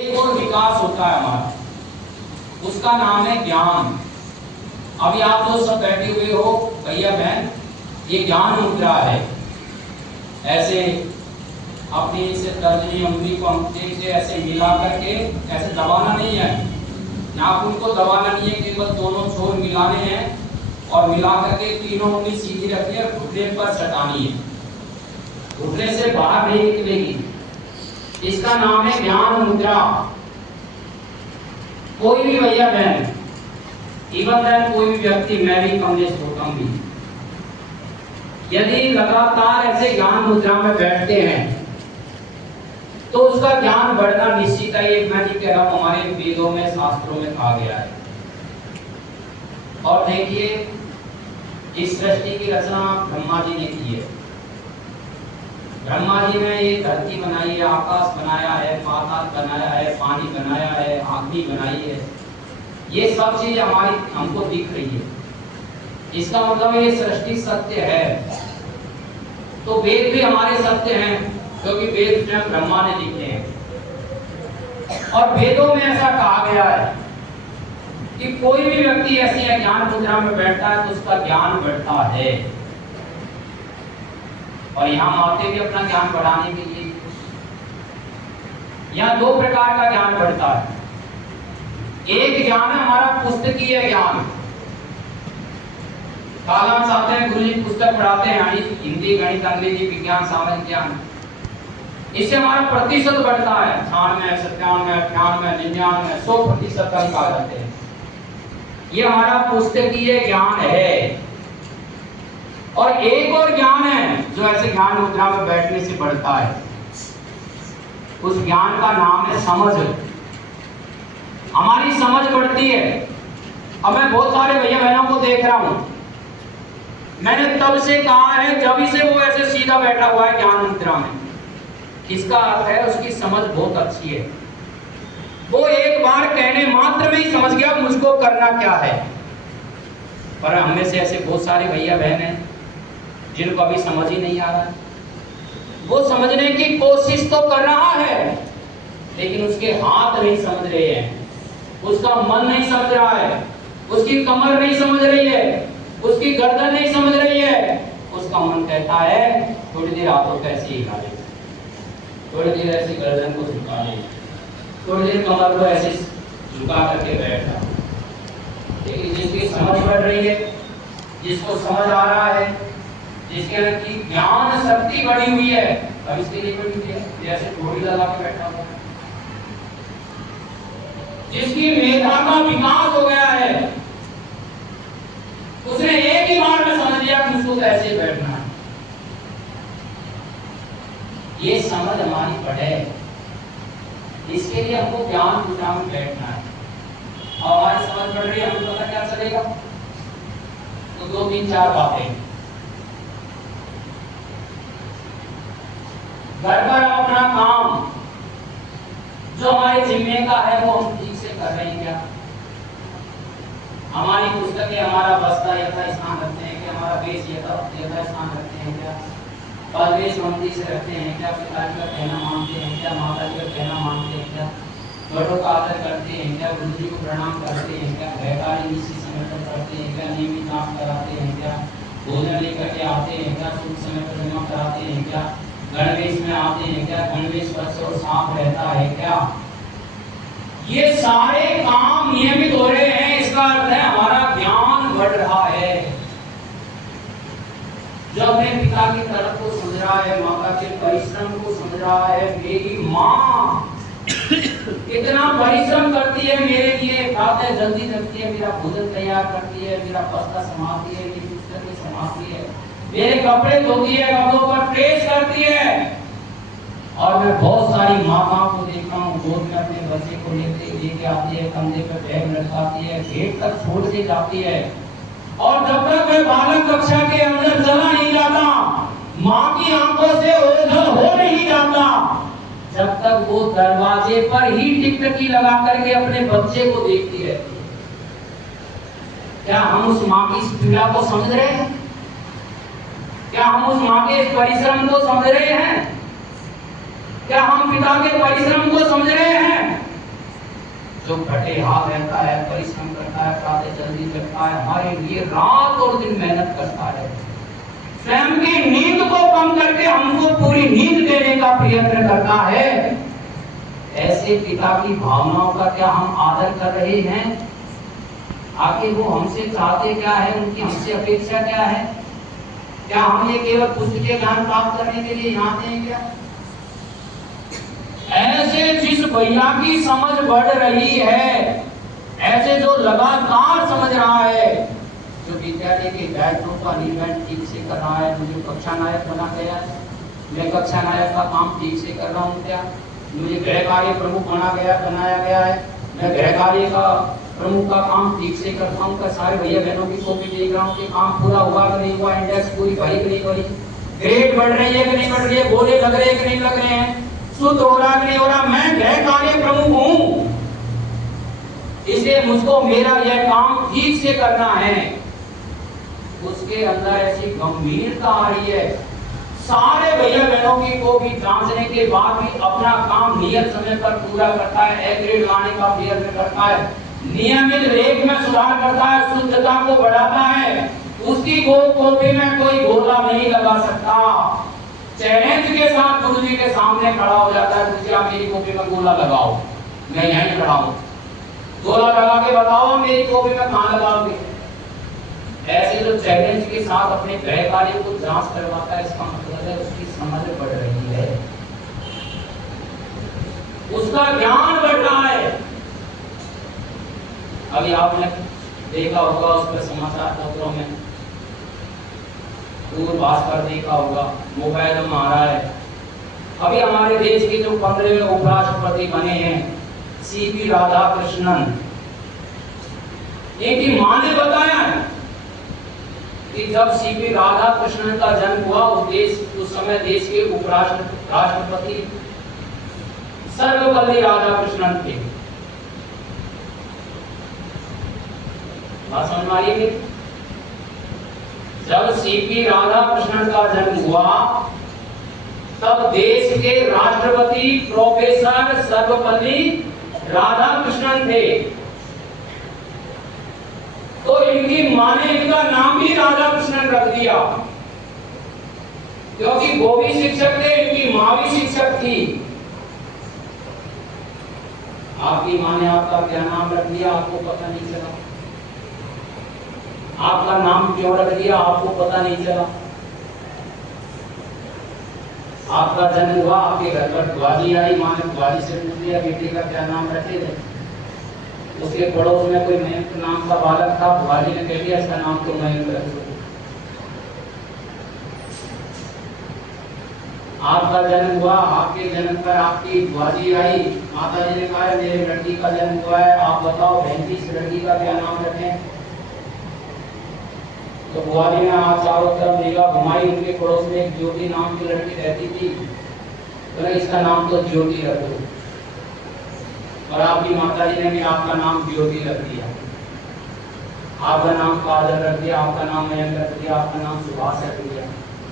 एक और विकास होता है हमारा, उसका नाम है ज्ञान। अभी आप लोग सब बैठे हुए हो भैया बहन, ये ज्ञान मुद्रा है। ऐसे अपनी से तर्जनी उंगली को अंगूठे से ऐसे मिला करके, ऐसे दबाना नहीं है, नाखून को दबाना नहीं है, केवल दोनों छोर मिलाने हैं और मिला करके तीनों उंगली सीधी रखनी है, घुटने पर सटानी है, घुटने से बाहर नहीं निकलेगी। इसका नाम है ज्ञान मुद्रा। कोई भी भैया बहन, इवन दैन कोई भी व्यक्ति, मैं भी कमलेश होता हूं, यदि लगातार ऐसे ज्ञान मुद्रा में बैठते हैं तो उसका ज्ञान बढ़ना निश्चित है। ये मैं नहीं कह रहा हूं, हमारे वेदों में शास्त्रों में कहा गया है। और देखिए, इस सृष्टि की रचना ब्रह्मा जी ने की है। ब्रह्मा जी ने ये धरती बनाई है, आकाश बनाया है, पाताल बनाया है, पानी बनाया है, अग्नि बनाई है। ये सब चीज हमारी हमको दिख रही है। इसका मतलब ये सृष्टि सत्य है। तो वेद भी हमारे सत्य हैं, क्योंकि वेद स्वयं ब्रह्मा ने लिखे हैं। और वेदों में ऐसा कहा गया है कि कोई भी व्यक्ति ऐसी ज्ञान मुद्रा में बैठता है तो उसका ज्ञान बढ़ता है। और यहाँ आते भी अपना ज्ञान बढ़ाने के लिए। यहाँ दो प्रकार का ज्ञान बढ़ता है। एक ज्ञान है हमारा पुस्तकीय ज्ञान। कालांश आते हैं, गुरु जी पुस्तक पढ़ाते हैं, हिंदी, गणित, अंग्रेजी, विज्ञान, सामाजिक ज्ञान। इससे हमारा प्रतिशत बढ़ता है, 96, 97, 98, 99, 100% तक आ जाते हैं। ये हमारा पुस्तकीय ज्ञान है। और एक और ज्ञान है जो ऐसे ज्ञान मुद्रा में बैठने से बढ़ता है। उस ज्ञान का नाम है समझ। हमारी समझ बढ़ती है। अब मैं बहुत सारे भैया बहनों को देख रहा हूं, मैंने तब से कहा है जब से वो ऐसे सीधा बैठा हुआ है ज्ञान मुद्रा में। इसका अर्थ है उसकी समझ बहुत अच्छी है। वो एक बार कहने मात्र में ही समझ गया मुझको करना क्या है। पर हमें से ऐसे बहुत सारे भैया बहन हैं जिनको अभी समझ ही नहीं आ रहा है। वो समझने की कोशिश तो कर रहा है, लेकिन उसके हाथ नहीं समझ रहे हैं, उसका मन नहीं समझ रहा है, उसकी कमर नहीं समझ रही है, उसकी गर्दन नहीं समझ रही है। उसका मन कहता है थोड़ी देर हाथों को ऐसे हिला ले, थोड़ी देर ऐसे गर्दन को झुका ले, थोड़ी देर कमर को ऐसे झुका करके बैठ जा। लेकिन जिसकी समझ बढ़ रही है, जिसको समझ आ रहा है, जिसके अंदर की ज्ञान शक्ति बढ़ी हुई है, अब इसके लिए बढ़ी हुई है, जैसे थोड़ी लगा के बैठा हुआ है, जिसकी मेधा का विकास हो गया है, उसने एक ही बार में समझ लिया कि उसको ऐसे बैठना है। ये समझ हमारी बढ़े, इसके लिए हमको ज्ञान मुद्रा में बैठना है। और हमारी समझ बढ़ रही है, हमें पता क्या चलेगा? तो 2, 3, 4 बातें। घर पर अपना काम जो हमारे जिम्मे का है वो हम ठीक से कर रहे हैं क्या? हमारी पुस्तकें, हमारा बस्ता यथा स्थान रखते हैं क्या? हमारा वेश यथा स्थान रखते हैं क्या? परवेश मंदिर से रखते हैं क्या? पिताजी का कहना मानते हैं क्या? माताजी का कहना मानते हैं क्या? बड़ों का आदर करते हैं क्या? गुरु जी को प्रणाम करते हैं क्या? घरकाली इसी समय पर करते हैं क्या? नियमित काम कराते हैं क्या? भोजन लेकर के आते हैं क्या? शुभ समय पर जमा कराते हैं क्या? गणवेश में आते हैं क्या? गणवेश स्वच्छ और साफ रहता है क्या? ये सारे काम नियमित हो रहे हैं। इसका अर्थ है हमारा ज्ञान बढ़ रहा है। जो अपने पिता की तरफ को समझ रहा है, माता के परिश्रम को समझ रहा है, मेरी माँ इतना परिश्रम करती है मेरे लिए, खाते जल्दी रखती है, मेरा भोजन तैयार करती है, मेरा बस्ता संभालती है, मेरी पुस्तकें संभालती है, मेरे कपड़े धोती है, कपड़ों पर प्रेस करती है। और मैं बहुत सारी माताओं को देखता हूँ, गोद में अपने बच्चे को लेके आती है, कंधे पर बैग लटकाती है, गेट तक छोड़ के जाती है। और जब तक मैं बालक कक्षा के अंदर चला नहीं जाता, माँ की आंखों से ओझल हो नहीं जाता, जब तक वो दरवाजे पर ही टिकटकी लगा करके अपने बच्चे को देखती रहती है। क्या हम उस माँ की इस पीड़ा को समझ रहे हैं? क्या हम उस माँ के इस परिश्रम को समझ रहे हैं? क्या हम पिता के परिश्रम को समझ रहे हैं? जो खटे हाथ रहता है, परिश्रम करता है, प्रातः जल्दी जगता है, हमारे लिए रात और दिन मेहनत करता है, स्वयं की नींद को कम करके हमको पूरी नींद देने का प्रयत्न करता है, ऐसे पिता की भावनाओं का क्या हम आदर कर रहे हैं? आखिर वो हमसे चाहते क्या है, उनकी हमसे अपेक्षा क्या है? क्या हम ये केवल पुस्तकीय ज्ञान प्राप्त करने के लिए यहाँ हैं क्या? ऐसे जिस भैया की समझ बढ़ रही है, ऐसे जो लगातार समझ रहा है, जो विद्यालय के बैठों का निबंध ठीक से कर रहा है, मुझे कक्षा नायक बना गया है, मैं कक्षा नायक का काम ठीक से कर रहा हूँ क्या? मुझे गृह कार्य प्रमुख बनाया गया है, मैं गृह कार्य का प्रमुख का काम ठीक से करता हूँ? क्या सारे भैया बहनों की कॉपी देख रहा हूँ कि काम पूरा हुआ कि नहीं हुआ, इंडेक्स पूरी भरी कि नहीं भरी, ग्रेड बढ़ रही है कि नहीं बढ़ रही है, बोले लग रहे कि नहीं लग रहे हैं, शुद्ध हो रहा कि नहीं हो रहा? मैं गृह कार्य प्रमुख हूँ, इसलिए मुझको मेरा यह काम ठीक से करना है। उसके अंदर ऐसी गंभीरता आ रही है, सारे भैया बहनों की को भी जांचने के बाद भी अपना काम नियत समय पर पूरा करता है, ए ग्रेड लाने का प्रयत्न करता है, नियमित लेख में सुधार करता है, शुद्धता को बढ़ाता है, उसकी कॉपी में कोई गोला नहीं लगा सकता। चैलेंज के साथ गुरुजी के सामने खड़ा हो जाता है, गुरुजी आप मेरी कॉपी में गोला लगाओ, मैं यहीं खड़ा हूं, गोला लगा के बताओ मेरी कॉपी में कहां लगाओगे। ऐसे जो चैलेंज के साथ अपने गृह कार्य को जांच करवाता है, इसका मतलब है उसकी समझ बढ़ रही है, उसका ज्ञान बढ़ रहा है। अभी आपने देखा होगा उस पर समाचार पत्रों में, दूरभाष पर देखा होगा, मोबाइल में आ रहा है। अभी हमारे देश के जो 15वें उपराष्ट्रपति बने हैं, सीपी राधाकृष्णन, इनकी मां ने बताया कि जब सीपी राधाकृष्णन का जन्म हुआ, उस समय देश के राष्ट्रपति सर्वपल्ली राधाकृष्णन थे। बात समझ में आई? जब सीपी राधाकृष्णन का जन्म हुआ, तब देश के राष्ट्रपति प्रोफेसर सर्वपल्ली राधाकृष्णन थे। तो इनकी मां ने इनका नाम भी राधाकृष्णन रख दिया, क्योंकि वो भी शिक्षक थे, इनकी मां भी शिक्षक थी। आपकी मां ने आपका क्या नाम रख दिया आपको पता नहीं चला, आपका नाम क्यों रख दिया आपको पता नहीं चला। आपका जन्म हुआ, आपके घर पर दुआजी आई, मां ने दुआजी से पूछ लिया बेटे का क्या नाम रखे थे। उसके पड़ोस में कोई मयंक नाम का बालक था, बुआजी ने कह दिया इसका नाम तो मयंक रख दो। आपका जन्म हुआ, आपके जन्म पर आपकी बुआजी आई, माता जी ने कहा मेरे लड़की का जन्म हुआ है, आप बताओ बहन की इस लड़की का क्या नाम रखें। तो बुआजी ने आप चारों तरफ निगाह घुमाई, उनके पड़ोस में एक ज्योति नाम की लड़की रहती थी, तो इसका नाम तो ज्योति रख दो। और आपकी माता जी ने भी आपका नाम ज्योति रख दिया, आपका नाम काजल रख दिया, आपका नाम मयंक रख दिया, आपका नाम सुभाष रख दिया।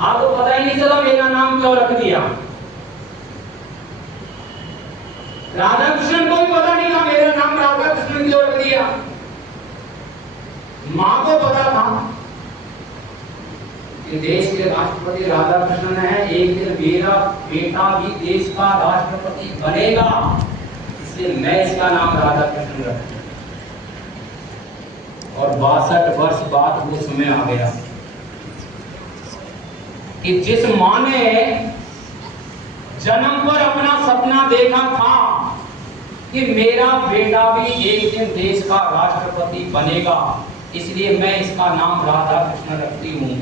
आपको पता ही नहीं चला मेरा नाम क्यों रख दिया। राधाकृष्णन को भी पता नहीं था मेरा नाम राधाकृष्णन क्यों रख दिया। मां को पता था कि देश के राष्ट्रपति राधाकृष्णन है, एक दिन मेरा बेटा भी देश का राष्ट्रपति बनेगा, इसलिए मैं इसका नाम राधाकृष्णन रखूं। और 62 वर्ष बाद वो समय आ गया कि जिस मां ने जन्म पर अपना सपना देखा था कि मेरा बेटा भी एक दिन देश का राष्ट्रपति बनेगा, इसलिए मैं इसका नाम राधाकृष्णन रखती हूँ,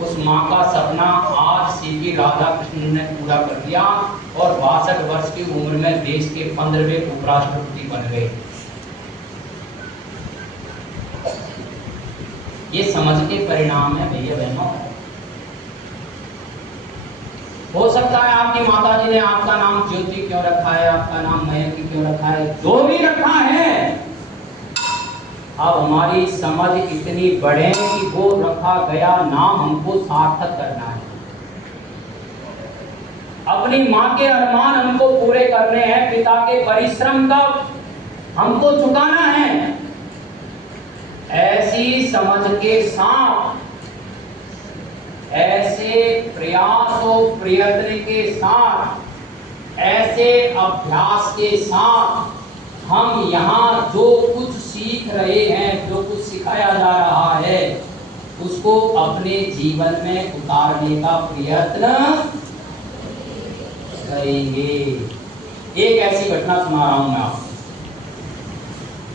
उस मां का सपना आज सीपी राधाकृष्णन ने पूरा कर दिया और 62 वर्ष की उम्र में देश के 15वें उपराष्ट्रपति बन गए। ये समझ के परिणाम है भैया बहनों। हो सकता है आपकी माताजी ने आपका नाम ज्योति क्यों रखा है, आपका नाम मयंक क्यों रखा है, जो भी रखा है, अब हमारी समझ इतनी बढ़े कि वो रखा गया नाम हमको सार्थक करना है। अपनी माँ के अरमान हमको पूरे करने हैं, पिता के परिश्रम का हमको झुकाना है। ऐसी समझ के साथ, ऐसे प्रयास और प्रयत्न के साथ, ऐसे अभ्यास के साथ हम यहाँ जो कुछ सीख रहे हैं, जो कुछ सिखाया जा रहा है, उसको अपने जीवन में उतारने का प्रयत्न करेंगे। एक ऐसी घटना सुना रहा हूं मैं आपको।